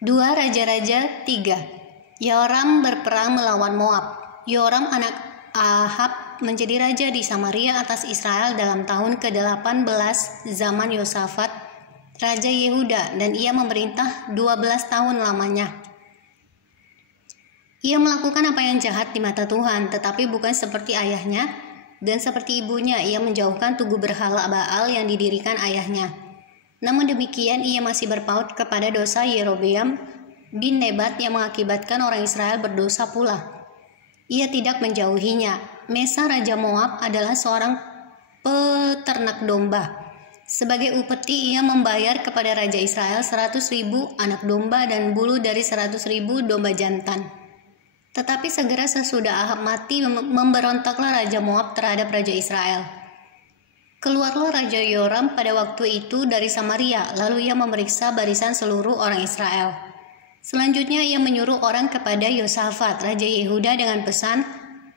2 Raja-Raja 3. Yoram berperang melawan Moab. Yoram anak Ahab menjadi raja di Samaria atas Israel dalam tahun ke-18 zaman Yosafat, Raja Yehuda, dan ia memerintah 12 tahun lamanya. Ia melakukan apa yang jahat di mata Tuhan, tetapi bukan seperti ayahnya, dan seperti ibunya ia menjauhkan tugu berhala Baal yang didirikan ayahnya. Namun demikian ia masih berpaut kepada dosa Yerobeam bin Nebat yang mengakibatkan orang Israel berdosa pula. Ia tidak menjauhinya. Mesa Raja Moab adalah seorang peternak domba. Sebagai upeti ia membayar kepada Raja Israel 100.000 anak domba dan bulu dari 100.000 domba jantan. Tetapi segera sesudah Ahab mati, memberontaklah Raja Moab terhadap Raja Israel. Keluarlah Raja Yoram pada waktu itu dari Samaria, lalu ia memeriksa barisan seluruh orang Israel. Selanjutnya ia menyuruh orang kepada Yosafat, Raja Yehuda dengan pesan,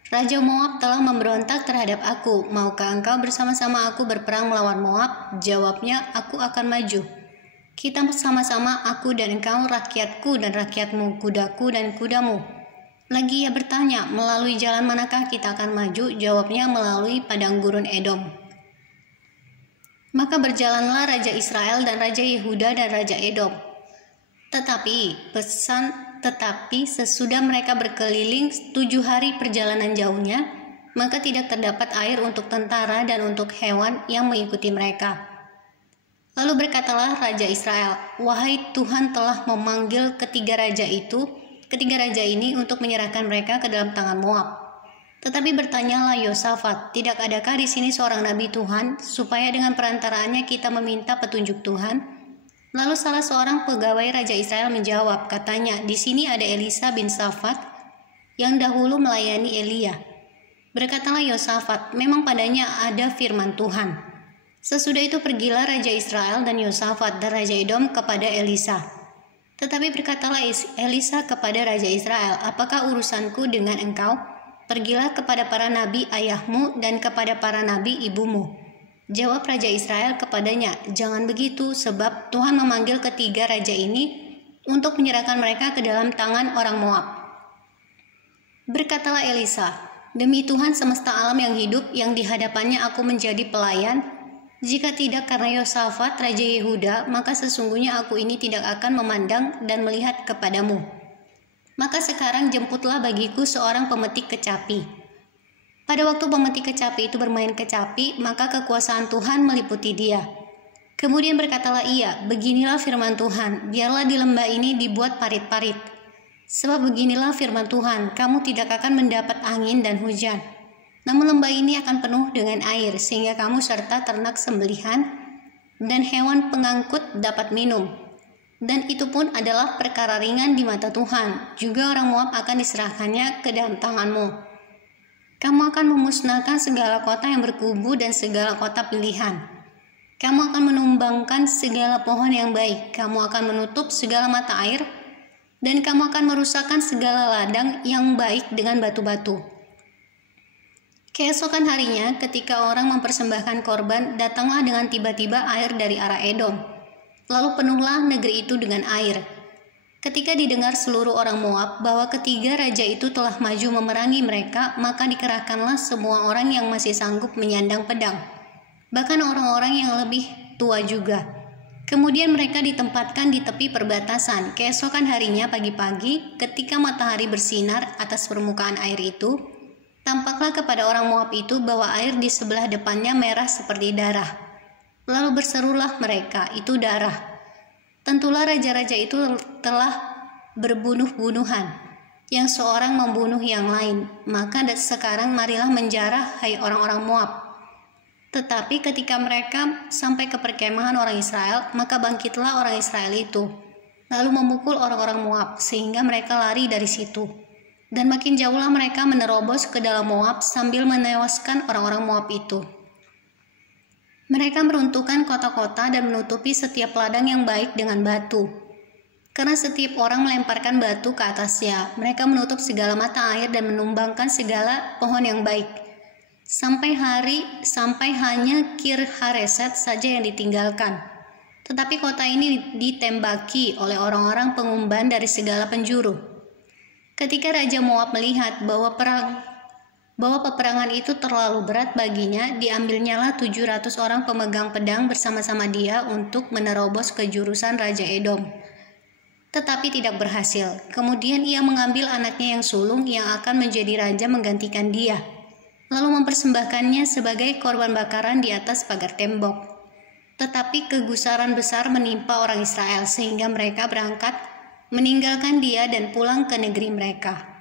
Raja Moab telah memberontak terhadap aku, maukah engkau bersama-sama aku berperang melawan Moab? Jawabnya, aku akan maju. Kita sama-sama, aku dan engkau, rakyatku dan rakyatmu, kudaku dan kudamu. Lagi ia bertanya, melalui jalan manakah kita akan maju? Jawabnya, melalui padang gurun Edom. Maka berjalanlah Raja Israel dan Raja Yehuda dan Raja Edom. Tetapi sesudah mereka berkeliling 7 hari perjalanan jauhnya, maka tidak terdapat air untuk tentara dan untuk hewan yang mengikuti mereka. Lalu berkatalah Raja Israel, wahai Tuhan telah memanggil ketiga raja ini untuk menyerahkan mereka ke dalam tangan Moab. Tetapi bertanyalah Yosafat, tidak adakah di sini seorang nabi Tuhan, supaya dengan perantaraannya kita meminta petunjuk Tuhan? Lalu salah seorang pegawai Raja Israel menjawab, katanya, di sini ada Elisa bin Safat yang dahulu melayani Elia. Berkatalah Yosafat, memang padanya ada firman Tuhan. Sesudah itu pergilah Raja Israel dan Yosafat dan Raja Edom kepada Elisa. Tetapi berkatalah Elisa kepada Raja Israel, apakah urusanku dengan engkau? Pergilah kepada para nabi ayahmu dan kepada para nabi ibumu. Jawab Raja Israel kepadanya, jangan begitu, sebab Tuhan memanggil ketiga raja ini untuk menyerahkan mereka ke dalam tangan orang Moab. Berkatalah Elisa, demi Tuhan semesta alam yang hidup, yang di hadapannya aku menjadi pelayan, jika tidak karena Yosafat Raja Yehuda, maka sesungguhnya aku ini tidak akan memandang dan melihat kepadamu. Maka sekarang jemputlah bagiku seorang pemetik kecapi. Pada waktu pemetik kecapi itu bermain kecapi, maka kekuasaan Tuhan meliputi dia. Kemudian berkatalah ia, beginilah firman Tuhan, biarlah di lembah ini dibuat parit-parit. Sebab beginilah firman Tuhan, kamu tidak akan mendapat angin dan hujan. Namun lembah ini akan penuh dengan air, sehingga kamu serta ternak sembelihan dan hewan pengangkut dapat minum. Dan itu pun adalah perkara ringan di mata Tuhan. Juga orang Moab akan diserahkannya ke dalam tanganmu. Kamu akan memusnahkan segala kota yang berkubu dan segala kota pilihan. Kamu akan menumbangkan segala pohon yang baik. Kamu akan menutup segala mata air. Dan kamu akan merusakkan segala ladang yang baik dengan batu-batu. Keesokan harinya, ketika orang mempersembahkan korban, datanglah dengan tiba-tiba air dari arah Edom. Lalu penuhlah negeri itu dengan air. Ketika didengar seluruh orang Moab bahwa ketiga raja itu telah maju memerangi mereka, maka dikerahkanlah semua orang yang masih sanggup menyandang pedang, bahkan orang-orang yang lebih tua juga. Kemudian mereka ditempatkan di tepi perbatasan. Keesokan harinya pagi-pagi, ketika matahari bersinar atas permukaan air itu, tampaklah kepada orang Moab itu bahwa air di sebelah depannya merah seperti darah. Lalu berserulah mereka, itu darah. Tentulah raja-raja itu telah berbunuh-bunuhan, yang seorang membunuh yang lain. Maka sekarang marilah menjarah, hai orang-orang Moab. Tetapi ketika mereka sampai ke perkemahan orang Israel, maka bangkitlah orang Israel itu, lalu memukul orang-orang Moab, sehingga mereka lari dari situ. Dan makin jauhlah mereka menerobos ke dalam Moab sambil menewaskan orang-orang Moab itu. Mereka meruntuhkan kota-kota dan menutupi setiap ladang yang baik dengan batu. Karena setiap orang melemparkan batu ke atasnya, mereka menutup segala mata air dan menumbangkan segala pohon yang baik. Sampai hanya Kir Hareset saja yang ditinggalkan. Tetapi kota ini ditembaki oleh orang-orang pengumban dari segala penjuru. Ketika Raja Moab melihat bahwa peperangan itu terlalu berat baginya, diambilnyalah 700 orang pemegang pedang bersama-sama dia untuk menerobos ke jurusan Raja Edom. Tetapi tidak berhasil. Kemudian ia mengambil anaknya yang sulung yang akan menjadi raja menggantikan dia, lalu mempersembahkannya sebagai korban bakaran di atas pagar tembok. Tetapi kegusaran besar menimpa orang Israel sehingga mereka berangkat meninggalkan dia dan pulang ke negeri mereka.